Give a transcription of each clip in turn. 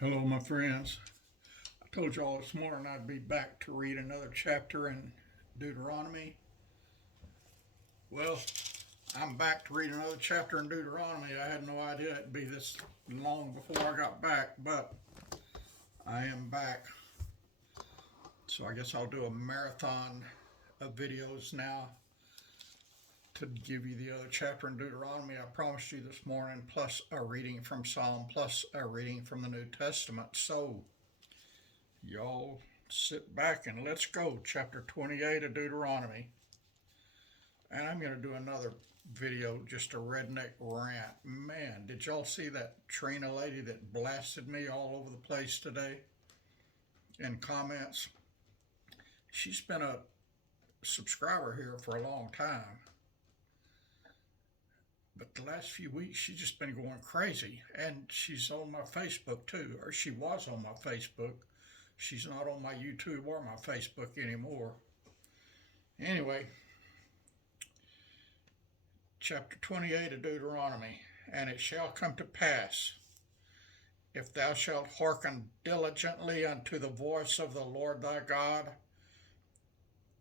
Hello, my friends. I told y'all this morning I'd be back to read another chapter in Deuteronomy. Well, I'm back to read another chapter in Deuteronomy. I had no idea it'd be this long before I got back, but I am back. So I guess I'll do a marathon of videos now to give you the other chapter in Deuteronomy I promised you this morning, plus a reading from Psalm, plus a reading from the New Testament. So, y'all sit back and let's go. Chapter 28 of Deuteronomy. And I'm going to do another video, just a redneck rant. Man, did y'all see that Trina lady that blasted me all over the place today in comments? She's been a subscriber here for a long time. But the last few weeks, she's just been going crazy. And she's on my Facebook too, or she was on my Facebook. She's not on my YouTube or my Facebook anymore. Anyway, chapter 28 of Deuteronomy. And it shall come to pass, if thou shalt hearken diligently unto the voice of the Lord thy God,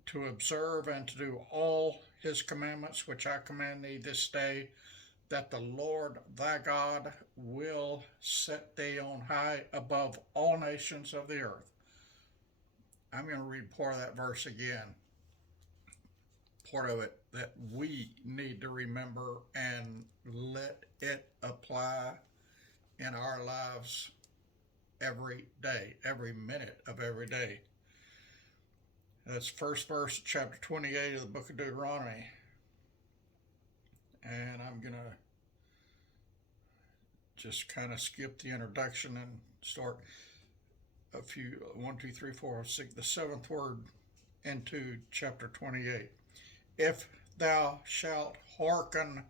to observe and to do all his commandments which I command thee this day, that the Lord thy God will set thee on high above all nations of the earth. I'm going to read part of that verse again. Part of it that we need to remember and let it apply in our lives every day, every minute of every day. That's first verse, chapter 28 of the book of Deuteronomy. And I'm going to just kind of skip the introduction and start a few, 1, 2, 3, 4, 6, the seventh word into chapter 28. If thou shalt hearken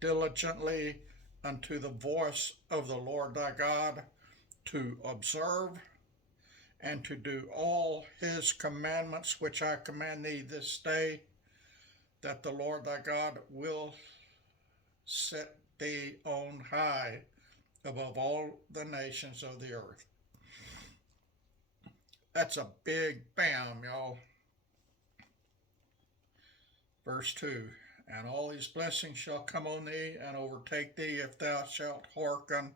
diligently unto the voice of the Lord thy God, to observe and to do all his commandments which I command thee this day, that the Lord thy God will set thee on high above all the nations of the earth. That's a big bam, y'all. Verse 2, and all these blessings shall come on thee and overtake thee if thou shalt hearken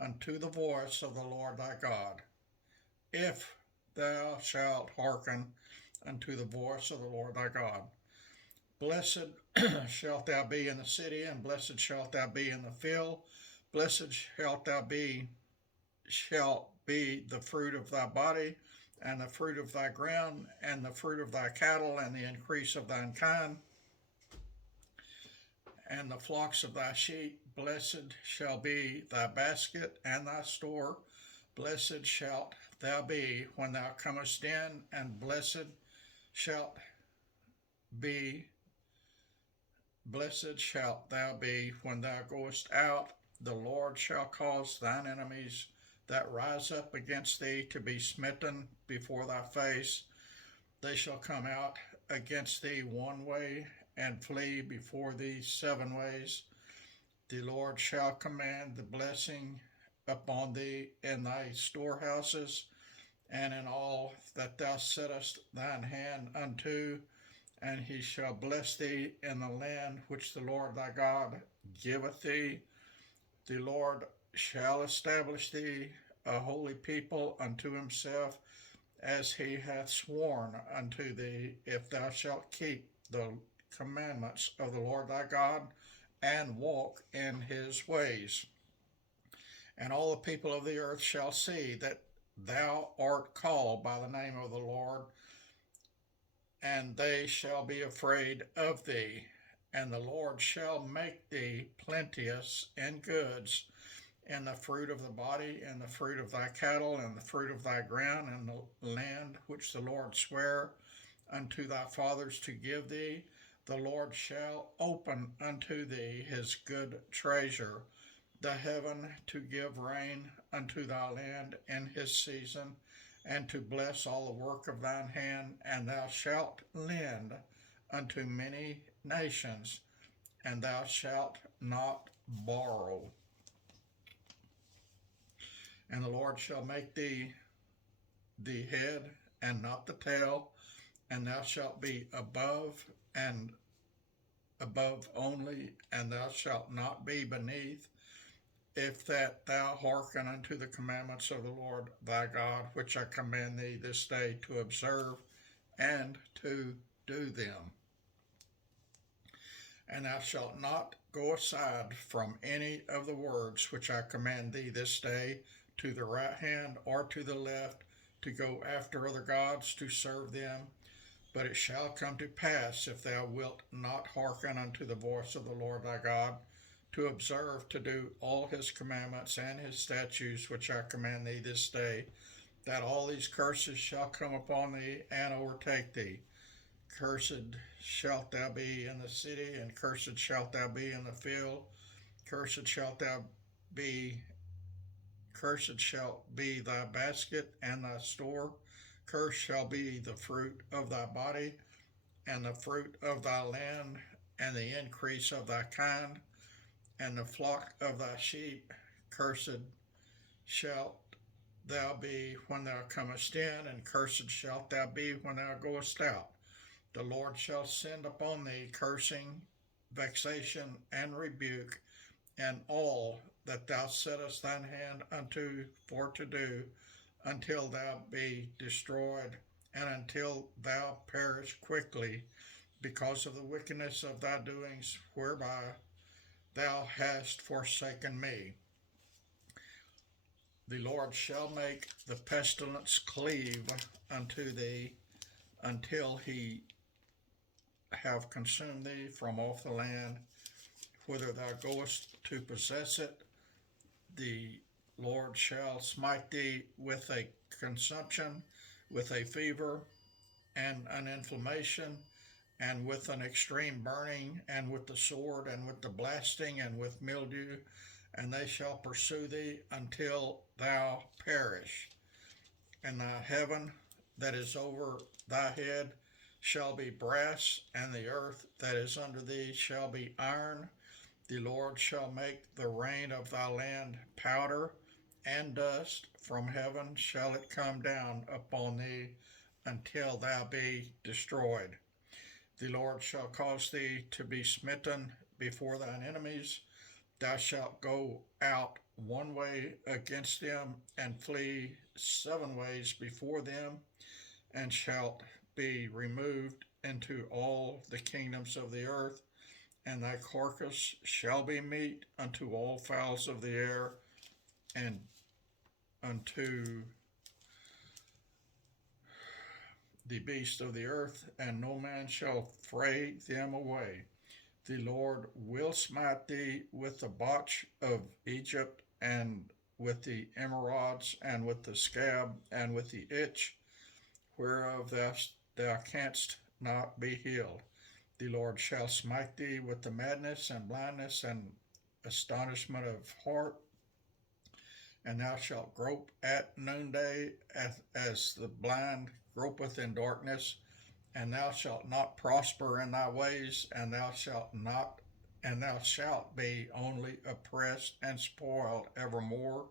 unto the voice of the Lord thy God. If thou shalt hearken unto the voice of the Lord thy God. Blessed shalt thou be in the city, and blessed shalt thou be in the field. Blessed shalt be the fruit of thy body, and the fruit of thy ground, and the fruit of thy cattle, and the increase of thine kind, and the flocks of thy sheep. Blessed shall be thy basket and thy store. Blessed shalt thou be when thou comest in, and blessed shalt thou be when thou goest out. The Lord shall cause thine enemies that rise up against thee to be smitten before thy face. They shall come out against thee one way, and flee before thee 7 ways. The Lord shall command the blessing upon thee in thy storehouses, and in all that thou settest thine hand unto, and he shall bless thee in the land which the Lord thy God giveth thee. The Lord shall establish thee a holy people unto himself, as he hath sworn unto thee, if thou shalt keep the commandments of the Lord thy God, and walk in his ways. And all the people of the earth shall see that thou art called by the name of the Lord, and they shall be afraid of thee. And the Lord shall make thee plenteous in goods, in the fruit of the body, and the fruit of thy cattle, and the fruit of thy ground, and the land which the Lord sware unto thy fathers to give thee. The Lord shall open unto thee his good treasure, the heaven, to give rain unto thy land in his season, and to bless all the work of thine hand. And thou shalt lend unto many nations, and thou shalt not borrow. And the Lord shall make thee the head and not the tail, and thou shalt be above and above only, and thou shalt not be beneath, if that thou hearken unto the commandments of the Lord thy God, which I command thee this day to observe and to do them. And thou shalt not go aside from any of the words which I command thee this day, to the right hand or to the left, to go after other gods to serve them. But it shall come to pass, if thou wilt not hearken unto the voice of the Lord thy God, to observe to do all his commandments and his statutes which I command thee this day, that all these curses shall come upon thee and overtake thee. Cursed shalt thou be in the city, and cursed shalt thou be in the field. Cursed shalt thou be, cursed shall be thy basket and thy store. Cursed shall be the fruit of thy body, and the fruit of thy land, and the increase of thy kind, and the flock of thy sheep. Cursed shalt thou be when thou comest in, and cursed shalt thou be when thou goest out. The Lord shall send upon thee cursing, vexation, and rebuke, and all that thou settest thine hand unto for to do, until thou be destroyed, and until thou perish quickly, because of the wickedness of thy doings, whereby thou hast forsaken me. The Lord shall make the pestilence cleave unto thee, until he have consumed thee from off the land, whither thou goest to possess it. The Lord shall smite thee with a consumption, with a fever, and an inflammation, and with an extreme burning, and with the sword, and with the blasting, and with mildew, and they shall pursue thee until thou perish. And thy heaven that is over thy head shall be brass, and the earth that is under thee shall be iron. The Lord shall make the rain of thy land powder, and dust from heaven shall it come down upon thee, until thou be destroyed. The Lord shall cause thee to be smitten before thine enemies. Thou shalt go out one way against them, and flee 7 ways before them, and shalt be removed into all the kingdoms of the earth. And thy carcass shall be meat unto all fowls of the air, and unto the beasts of the earth, and no man shall fray them away. The Lord will smite thee with the botch of Egypt, and with the emerods, and with the scab, and with the itch, whereof thou canst not be healed. The Lord shall smite thee with the madness, and blindness, and astonishment of heart, and thou shalt grope at noonday, as the blind gropeth in darkness. And thou shalt not prosper in thy ways, and thou shalt be only oppressed and spoiled evermore,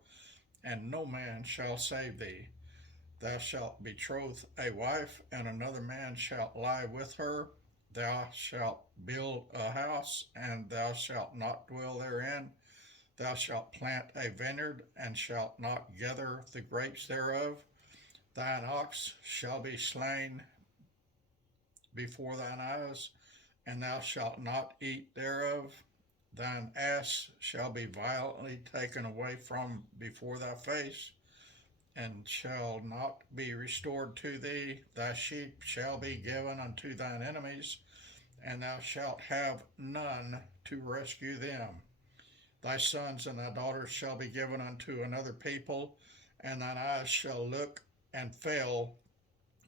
and no man shall save thee. Thou shalt betroth a wife, and another man shalt lie with her. Thou shalt build a house, and thou shalt not dwell therein. Thou shalt plant a vineyard, and shalt not gather the grapes thereof. Thine ox shall be slain before thine eyes, and thou shalt not eat thereof. Thine ass shall be violently taken away from before thy face, and shall not be restored to thee. Thy sheep shall be given unto thine enemies, and thou shalt have none to rescue them. Thy sons and thy daughters shall be given unto another people, and thine eyes shall look and fail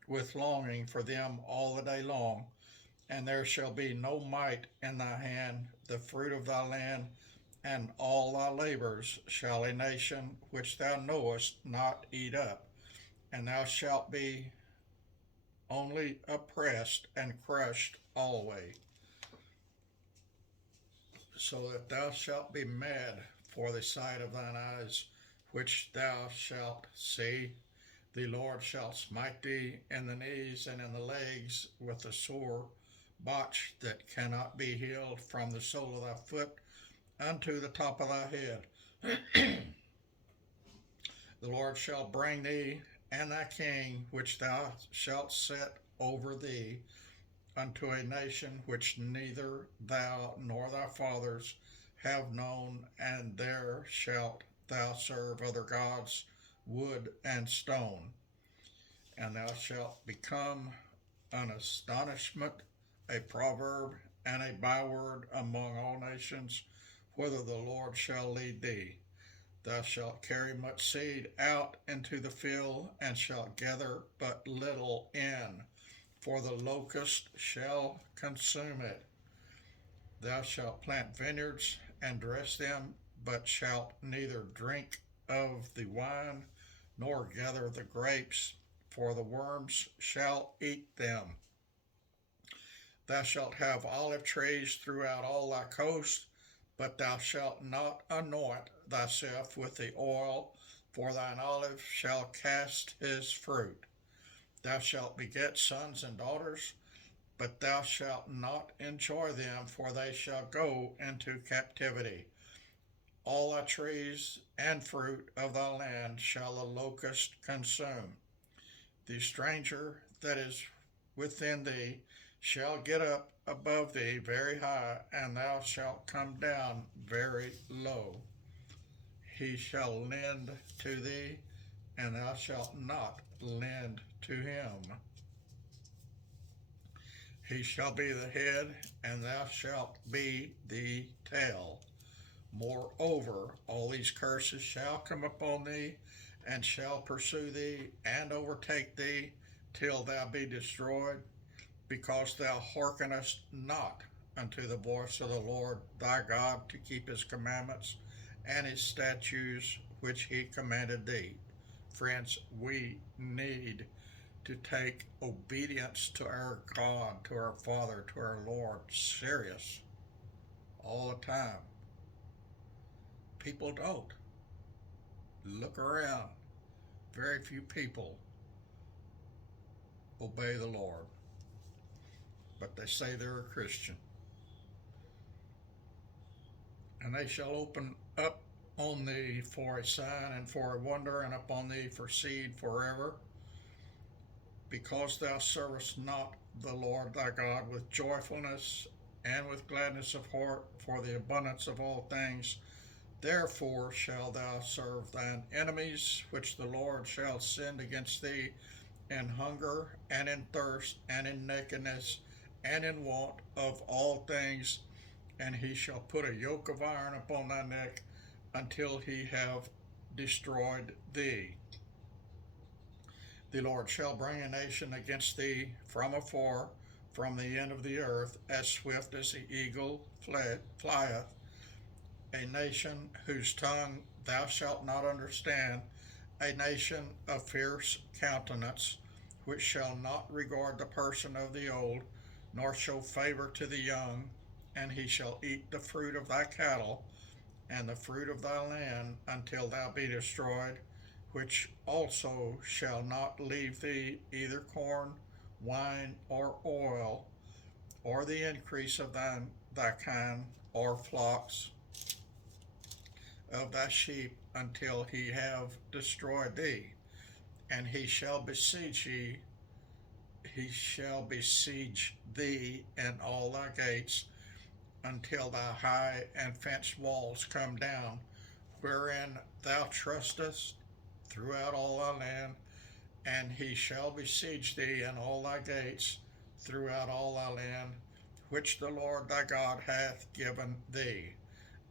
with longing for them all the day long. And there shall be no might in thy hand. The fruit of thy land and all thy labors shall a nation which thou knowest not eat up. And thou shalt be only oppressed and crushed alway, so that thou shalt be mad for the sight of thine eyes, which thou shalt see. The Lord shall smite thee in the knees and in the legs with a sore botch that cannot be healed from the sole of thy foot unto the top of thy head. The Lord shall bring thee and thy king, which thou shalt set over thee, unto a nation which neither thou nor thy fathers have known, and there shalt thou serve other gods, wood and stone. And thou shalt become an astonishment, a proverb, and a byword among all nations, whither the Lord shall lead thee. Thou shalt carry much seed out into the field, and shalt gather but little in, for the locust shall consume it. Thou shalt plant vineyards and dress them, but shalt neither drink of the wine nor gather the grapes, for the worms shall eat them. Thou shalt have olive trees throughout all thy coast, but thou shalt not anoint thyself with the oil, for thine olive shall cast his fruit. Thou shalt beget sons and daughters, but thou shalt not enjoy them, for they shall go into captivity. All thy trees and fruit of thy land shall the locust consume. The stranger that is within thee shall get up above thee very high, and thou shalt come down very low. He shall lend to thee, and thou shalt not lend to him. He shall be the head, and thou shalt be the tail. Moreover, all these curses shall come upon thee, and shall pursue thee, and overtake thee, till thou be destroyed, because thou hearkenest not unto the voice of the Lord thy God, to keep his commandments and his statutes which he commanded thee. Friends, we need to take obedience to our God, to our Father, to our Lord serious all the time. People don't. Look around. Very few people obey the Lord, but they say they're a Christian. And they shall open up on thee for a sign and for a wonder, and upon thee for seed forever, because thou servest not the Lord thy God with joyfulness and with gladness of heart for the abundance of all things. Therefore shalt thou serve thine enemies, which the Lord shall send against thee, in hunger and in thirst and in nakedness and in want of all things. And he shall put a yoke of iron upon thy neck, until he have destroyed thee. The Lord shall bring a nation against thee from afar, from the end of the earth, as swift as the eagle flieth, a nation whose tongue thou shalt not understand, a nation of fierce countenance, which shall not regard the person of the old, nor show favor to the young. And he shall eat the fruit of thy cattle, and the fruit of thy land, until thou be destroyed, which also shall not leave thee either corn, wine, or oil, or the increase of thy kind, or flocks of thy sheep, until he have destroyed thee. And he shall besiege thee in all thy gates, until thy high and fenced walls come down, wherein thou trustest throughout all thy land. And he shall besiege thee in all thy gates throughout all thy land, which the Lord thy God hath given thee.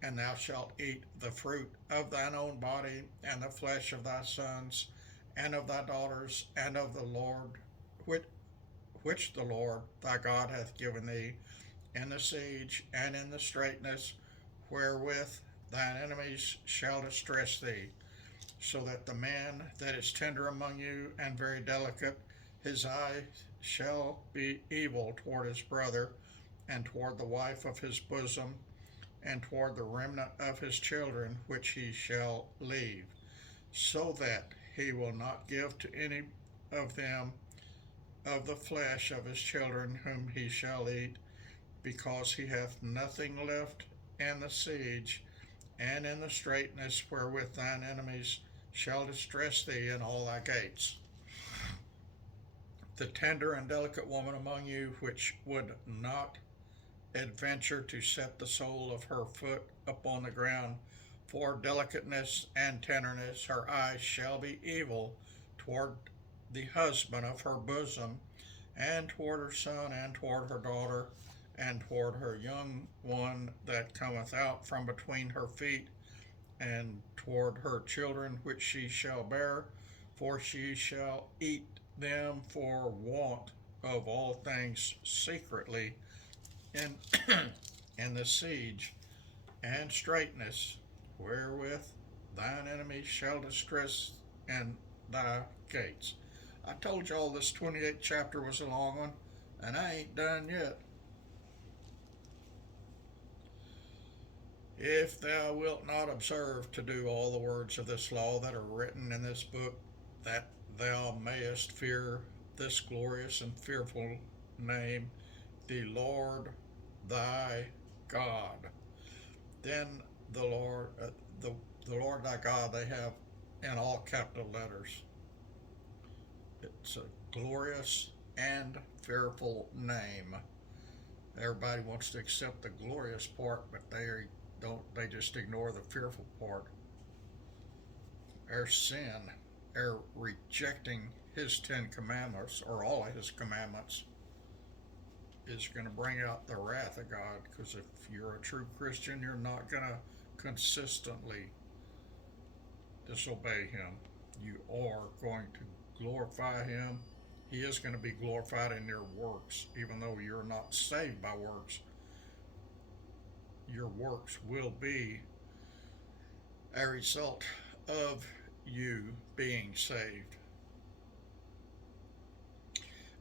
And thou shalt eat the fruit of thine own body, and the flesh of thy sons, and of thy daughters, and of the Lord, which the Lord thy God hath given thee, in the siege and in the straitness, wherewith thine enemies shall distress thee, so that the man that is tender among you and very delicate, his eye shall be evil toward his brother, and toward the wife of his bosom, and toward the remnant of his children which he shall leave. so that he will not give to any of them of the flesh of his children whom he shall eat, because he hath nothing left in the siege and in the straitness wherewith thine enemies shall distress thee in all thy gates. The tender and delicate woman among you, which would not adventure to set the sole of her foot upon the ground, for delicateness and tenderness her eyes shall be evil toward the husband of her bosom, and toward her son, and toward her daughter, and toward her young one that cometh out from between her feet, and toward her children which she shall bear, for she shall eat them for want of all things secretly in, in the siege and straitness wherewith thine enemies shall distress in thy gates. I told y'all this 28th chapter was a long one, and I ain't done yet. If thou wilt not observe to do all the words of this law that are written in this book, that thou mayest fear this glorious and fearful name, the Lord thy God, then the Lord thy God, they have in all capital letters. It's a glorious and fearful name. Everybody wants to accept the glorious part, but they just ignore the fearful part. Our sin, our rejecting his 10 commandments, or all of his commandments, is going to bring out the wrath of God, because if you're a true Christian, you're not going to consistently disobey him. You are going to glorify him. He is going to be glorified in your works, even though you're not saved by works. Your works will be a result of you being saved.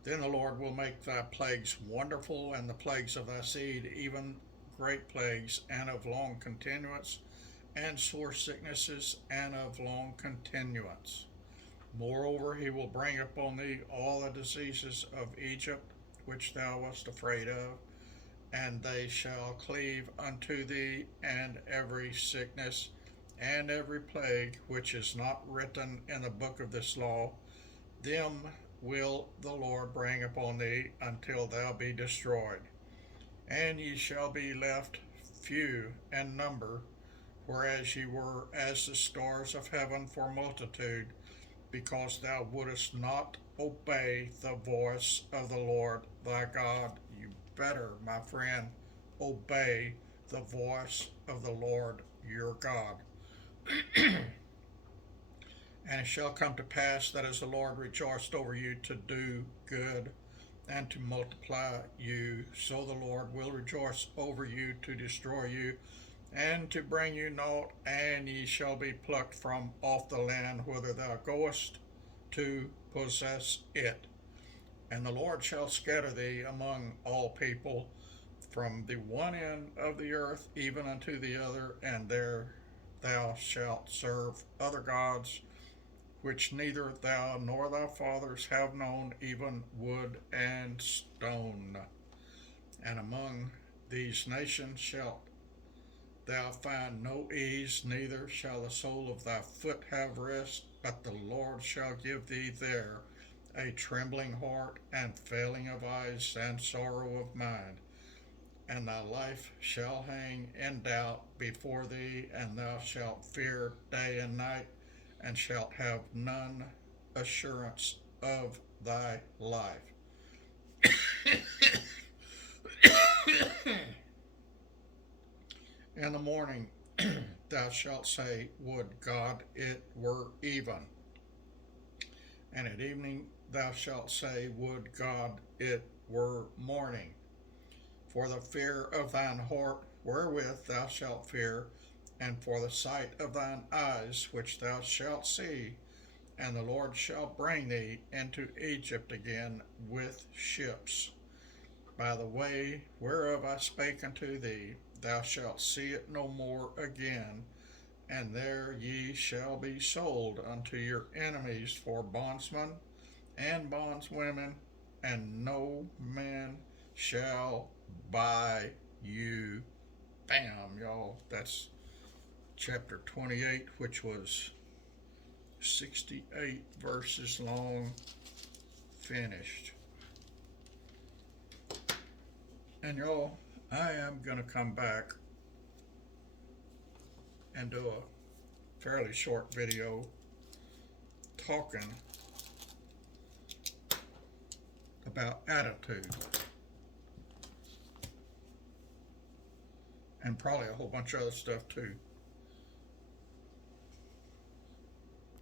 Then the Lord will make thy plagues wonderful, and the plagues of thy seed, even great plagues, and of long continuance, and sore sicknesses, and of long continuance. Moreover, he will bring upon thee all the diseases of Egypt, which thou wast afraid of, and they shall cleave unto thee, and every sickness and every plague which is not written in the book of this law, them will the Lord bring upon thee until thou be destroyed. And ye shall be left few in number, whereas ye were as the stars of heaven for multitude, because thou wouldest not obey the voice of the Lord thy God. You better, my friend, obey the voice of the Lord your God. And it shall come to pass that as the Lord rejoiced over you to do good and to multiply you, so the Lord will rejoice over you to destroy you and to bring you naught, and ye shall be plucked from off the land whither thou goest to possess it. And the Lord shall scatter thee among all people, from the one end of the earth even unto the other, and there thou shalt serve other gods, which neither thou nor thy fathers have known, even wood and stone. And among these nations shalt thou find no ease, neither shall the sole of thy foot have rest, but the Lord shall give thee there a trembling heart, and failing of eyes, and sorrow of mind. And thy life shall hang in doubt before thee, and thou shalt fear day and night, and shalt have none assurance of thy life. In the morning thou shalt say, would God it were even. And at evening thou shalt say, would God it were morning. For the fear of thine heart wherewith thou shalt fear, and for the sight of thine eyes which thou shalt see, and the Lord shall bring thee into Egypt again with ships. By the way whereof I spake unto thee, thou shalt see it no more again, and there ye shall be sold unto your enemies for bondsmen and bondswomen, and no man shall buy you. Bam, y'all. That's chapter 28, which was 68 verses long, finished. And y'all, I am going to come back and do a fairly short video talking about attitude, and probably a whole bunch of other stuff too.